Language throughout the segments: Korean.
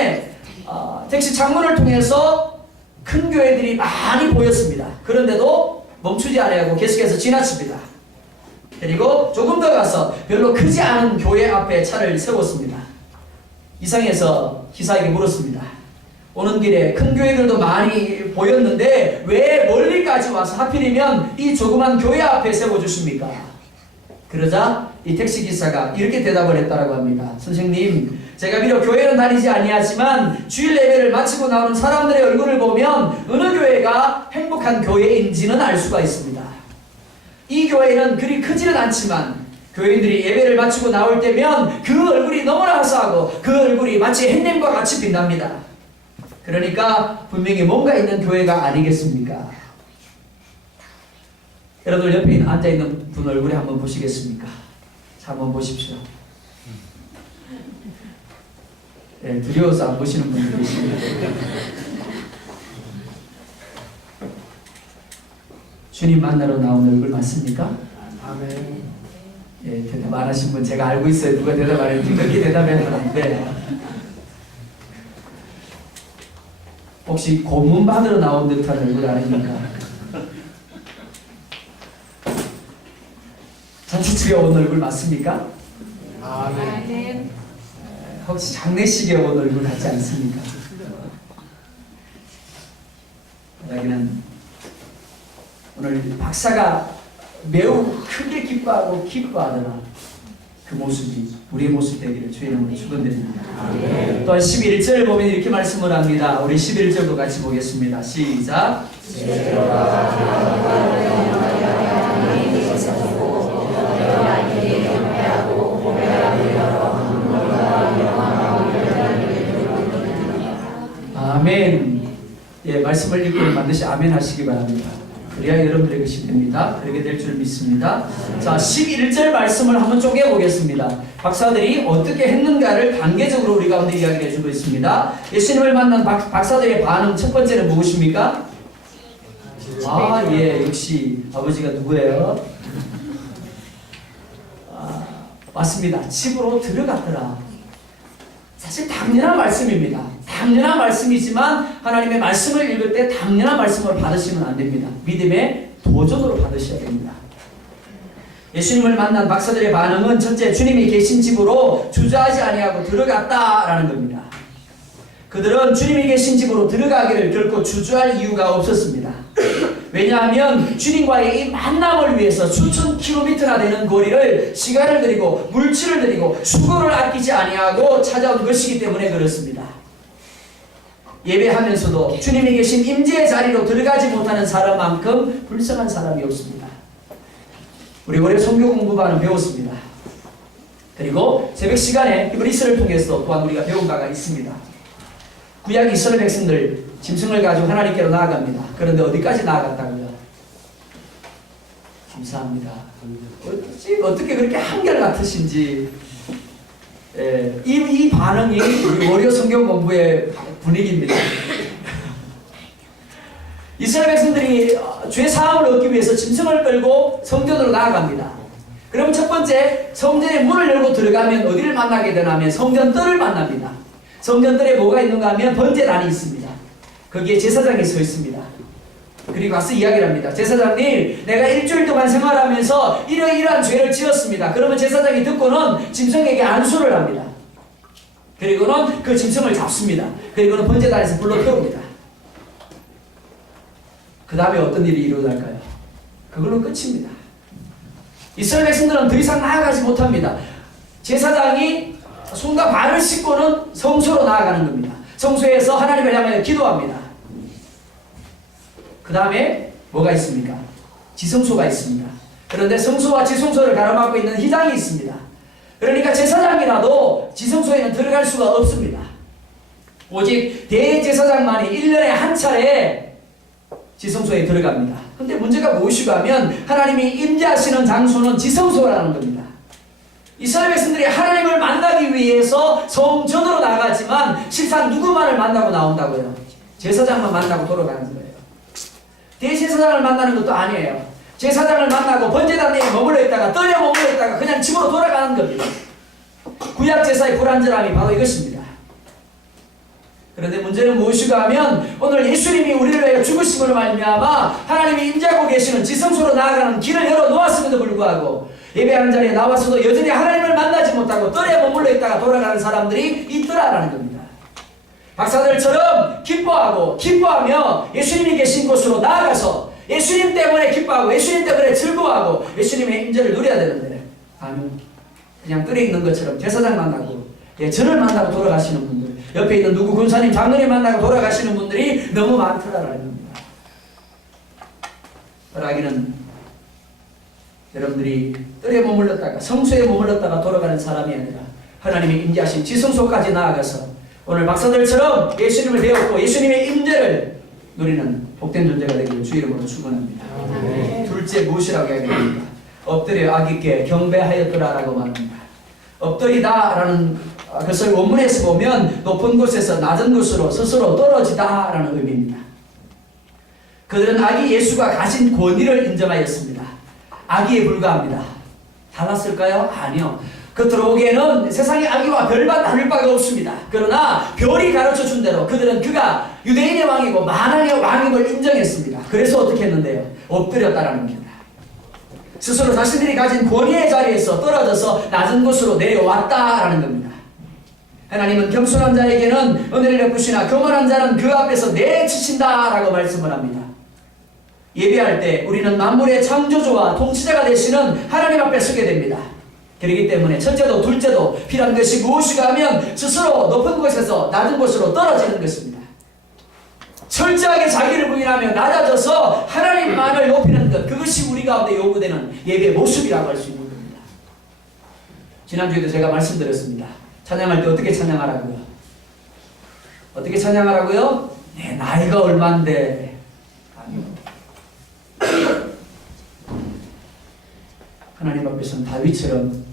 때문에 택시 창문을 통해서 큰 교회들이 많이 보였습니다. 그런데도 멈추지 않고 계속해서 지나칩니다. 그리고 조금 더 가서 별로 크지 않은 교회 앞에 차를 세웠습니다. 이상해서 기사에게 물었습니다. 오는 길에 큰 교회들도 많이 보였는데 왜 멀리까지 와서 하필이면 이 조그만 교회 앞에 세워주십니까? 그러자 이 택시기사가 이렇게 대답을 했다고 합니다. 선생님, 제가 비록 교회는 다니지 아니하지만 주일 예배를 마치고 나오는 사람들의 얼굴을 보면 어느 교회가 행복한 교회인지는 알 수가 있습니다. 이 교회는 그리 크지는 않지만 교인들이 예배를 마치고 나올 때면 그 얼굴이 너무나 화사하고 그 얼굴이 마치 햇님과 같이 빛납니다. 그러니까 분명히 뭔가 있는 교회가 아니겠습니까? 여러분 옆에 앉아있는 분 얼굴에 한번 보시겠습니까? 자, 한번 보십시오. 네, 두려워서 안 보시는 분이 계십니다. 주님 만나러 나온 얼굴 맞습니까? 아멘. 예, 대답 안 하신 분 제가 알고 있어요. 누가 대답 안 했는지 그렇게 대답해야 하는데 혹시 고문 받으러 나온 듯한 얼굴 아닙니까? 잔치집에 온 얼굴 맞습니까? 아멘. 혹시 장례식에 온 얼굴 같지 않습니까? 여기는 오늘 박사가 매우 크게 기뻐하고 기뻐하더라. 그 모습이 우리의 모습 되기를 주의 이름으로 축원드립니다. 또한 11절 보면 이렇게 말씀을 합니다. 우리 11절도 같이 보겠습니다. 시작. 아멘. 예, 말씀을 읽고 반드시 아멘 하시기 바랍니다. 그래야 여러분들의 것이 됩니다. 그렇게 될 줄 믿습니다. 자, 11절 말씀을 한번 쪼개보겠습니다. 박사들이 어떻게 했는가를 단계적으로 우리 가운데 이야기를 해주고 있습니다. 예수님을 만난 박사들의 반응 첫 번째는 무엇입니까? 아, 예, 역시 아버지가 누구예요? 맞습니다. 집으로 들어갔더라. 사실 당연한 말씀입니다. 당연한 말씀이지만 하나님의 말씀을 읽을 때 당연한 말씀을 받으시면 안 됩니다. 믿음의 도전으로 받으셔야 됩니다. 예수님을 만난 박사들의 반응은 첫째, 주님이 계신 집으로 주저하지 아니하고 들어갔다라는 겁니다. 그들은 주님이 계신 집으로 들어가기를 결코 주저할 이유가 없었습니다. 왜냐하면 주님과의 이 만남을 위해서 수천 킬로미터나 되는 거리를 시간을 들이고 물질을 들이고 수고를 아끼지 아니하고 찾아온 것이기 때문에 그렇습니다. 예배하면서도 주님이 계신 임재의 자리로 들어가지 못하는 사람만큼 불쌍한 사람이 없습니다. 우리 올해 성경 공부반은 배웠습니다. 그리고 새벽 시간에 히브리서를 통해서 또한 우리가 배운 바가 있습니다. 구약 이스라엘 백성들 짐승을 가지고 하나님께로 나아갑니다. 그런데 어디까지 나아갔다고요? 감사합니다. 어떻게 그렇게 한결같으신지. 예, 이 반응이 우리 월요 성경 공부의 분위기입니다. 이스라엘 백성들이 죄 사함을 얻기 위해서 짐승을 끌고 성전으로 나아갑니다. 그럼 첫 번째, 성전의 문을 열고 들어가면 어디를 만나게 되냐면 성전뜰을 만납니다. 성전뜰에 뭐가 있는가 하면 번제단이 있습니다. 거기에 제사장이 서 있습니다. 그리고 가서 이야기를 합니다. 제사장님, 내가 일주일 동안 생활하면서 이러이러한 죄를 지었습니다. 그러면 제사장이 듣고는 짐승에게 안수를 합니다. 그리고는 그 짐승을 잡습니다. 그리고는 번제단에서 불러 태웁니다. 그 다음에 어떤 일이 일어날까요? 그걸로 끝입니다. 이스라엘 백성들은 더 이상 나아가지 못합니다. 제사장이 손과 발을 씻고는 성소로 나아가는 겁니다. 성소에서 하나님을 향하여 기도합니다. 그 다음에 뭐가 있습니까? 지성소가 있습니다. 그런데 성소와 지성소를 가로막고 있는 휘장이 있습니다. 그러니까 제사장이라도 지성소에는 들어갈 수가 없습니다. 오직 대제사장만이 1년에 한 차례 지성소에 들어갑니다. 근데 문제가 무엇이고 하면 하나님이 임재하시는 장소는 지성소라는 겁니다. 이스라엘 백성들이 하나님을 만나기 위해서 성전으로 나가지만 실상 누구만을 만나고 나온다고요? 제사장만 만나고 돌아가는 거예요. 대제사장을 만나는 것도 아니에요. 제사장을 만나고 번제단 내에 머물러 있다가 떨려 머물러 있다가 그냥 집으로 돌아가는 겁니다. 구약 제사의 불완전함이 바로 이것입니다. 그런데 문제는 무엇이가 하면 오늘 예수님이 우리를 위하여 죽으심으로 말미암아 하나님이 임재하고 계시는 지성소로 나아가는 길을 열어놓았음에도 불구하고 예배하는 자리에 나와서도 여전히 하나님을 만나지 못하고 뜰에 머물러 있다가 돌아가는 사람들이 있더라라는 겁니다. 박사들처럼 기뻐하며 예수님이 계신 곳으로 나아가서 예수님 때문에 기뻐하고 예수님 때문에 즐거워하고 예수님의 임재를 누려야 되는데 아니요. 그냥 뜰에 있는 것처럼 제사장 만나고 저를 만나고 돌아가시는 분들, 옆에 있는 누구 군사님, 장로님 만나고 돌아가시는 분들이 너무 많더라라는 겁니다. 떠나기는 여러분들이 뜰에 머물렀다가 성소에 머물렀다가 돌아가는 사람이 아니라 하나님이 임재하신 지성소까지 나아가서 오늘 박사들처럼 예수님을 배웠고 예수님의 임재를 누리는 복된 존재가 되기를 주 이름으로 축원합니다. 둘째 무엇이라고 이야기합니다. 엎드려 악있게 경배하였더라라고 말합니다. 엎드리다라는 것을 원문에서 보면 높은 곳에서 낮은 곳으로 스스로 떨어지다라는 의미입니다. 그들은 악이 예수가 가진 권위를 인정하였습니다. 악의에 불과합니다. 달랐을까요? 아니요. 겉으로 보기에는 세상의 악의와 별반 다를 바가 없습니다. 그러나 별이 가르쳐준 대로 그들은 그가 유대인의 왕이고 만왕의 왕임을 인정했습니다. 그래서 어떻게 했는데요? 엎드렸다라는 겁니다. 스스로 자신들이 가진 권위의 자리에서 떨어져서 낮은 곳으로 내려왔다라는 겁니다. 하나님은 겸손한 자에게는 은혜를 베푸시나 교만한 자는 그 앞에서 내치신다라고 말씀을 합니다. 예배할 때 우리는 만물의 창조주와 통치자가 되시는 하나님 앞에 서게 됩니다. 그렇기 때문에 첫째도 둘째도 필요한 것이 무엇이가 하면 스스로 높은 곳에서 낮은 곳으로 떨어지는 것입니다. 철저하게 자기를 부인하며 낮아져서 하나님만을 높이는 것, 그것이 우리 가운데 요구되는 예배의 모습이라고 할 수 있는 겁니다. 지난주에도 제가 말씀드렸습니다. 찬양할 때 어떻게 찬양하라고요? 어떻게 찬양하라고요? 내 나이가 얼만데. 아니요. 하나님 앞에서는 다윗처럼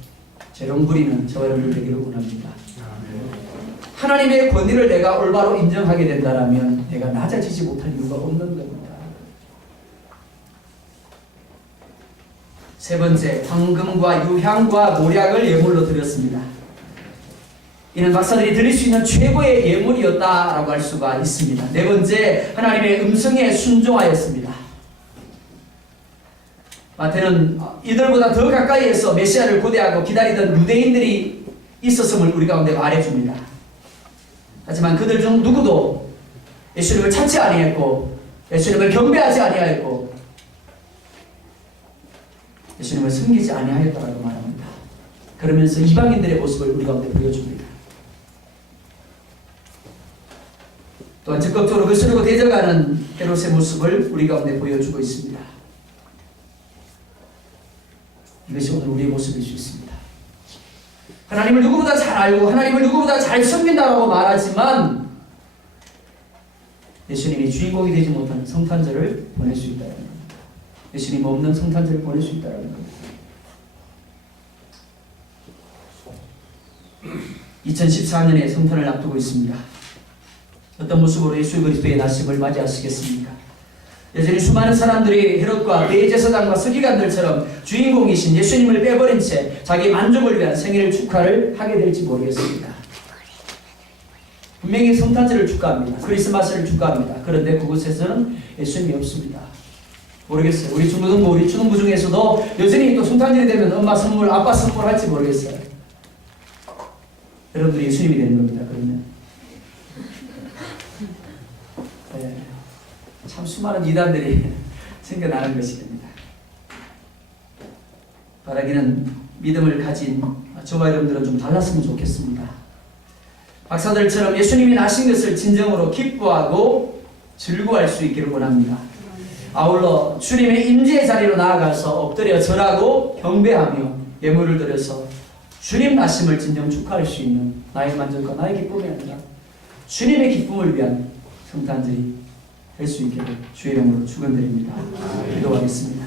재롱 부리는 저와 여러분들 되기를 원합니다. 하나님의 권위를 내가 올바로 인정하게 된다면 내가 낮아지지 못할 이유가 없는 겁니다. 세 번째, 황금과 유향과 모략을 예물로 드렸습니다. 이는 박사들이 드릴 수 있는 최고의 예물이었다라고 할 수가 있습니다. 네 번째, 하나님의 음성에 순종하였습니다. 마태는 이들보다 더 가까이에서 메시아를 고대하고 기다리던 유대인들이 있었음을 우리 가운데 말해줍니다. 하지만 그들 중 누구도 예수님을 찾지 아니했고 예수님을 경배하지 아니하였고 예수님을 섬기지 아니하였다라고 말합니다. 그러면서 이방인들의 모습을 우리 가운데 보여줍니다. 또한 적극적으로 거스르고 대적하는 헤롯의 모습을 우리 가운데 보여주고 있습니다. 이것이 오늘 우리의 모습일 수 있습니다. 하나님을 누구보다 잘 알고 하나님을 누구보다 잘 섬긴다고 말하지만 예수님이 주인공이 되지 못한 성탄절을 보낼 수 있다는 겁니다. 예수님 없는 성탄절을 보낼 수 있다는 겁니다. 2014년에 성탄을 앞두고 있습니다. 어떤 모습으로 예수 그리스도의 나심을 맞이하시겠습니까? 여전히 수많은 사람들이 헤롯과 대제사장과 서기관들처럼 주인공이신 예수님을 빼버린 채 자기 만족을 위한 생일 축하를 하게 될지 모르겠습니다. 분명히 성탄절을 축하합니다. 크리스마스를 축하합니다. 그런데 그곳에서는 예수님이 없습니다. 모르겠어요. 우리 중고등부, 우리 초등부 중에서도 여전히 또 성탄절이 되면 엄마 선물, 아빠 선물 할지 모르겠어요. 여러분들이 예수님이 되는 겁니다. 그러면 네. 참 수많은 이단들이 생겨나는 것이 됩니다. 바라기는 믿음을 가진 저와 여러분들은 좀 달랐으면 좋겠습니다. 박사들처럼 예수님이 나신 것을 진정으로 기뻐하고 즐거워할 수 있기를 원합니다. 아울러 주님의 임재의 자리로 나아가서 엎드려 절하고 경배하며 예물을 드려서 주님 나심을 진정 축하할 수 있는 나의 만족과 나의 기쁨이 아니라 주님의 기쁨을 위한 성탄절이 될 수 있게 주의 이름으로 축원드립니다. 기도하겠습니다.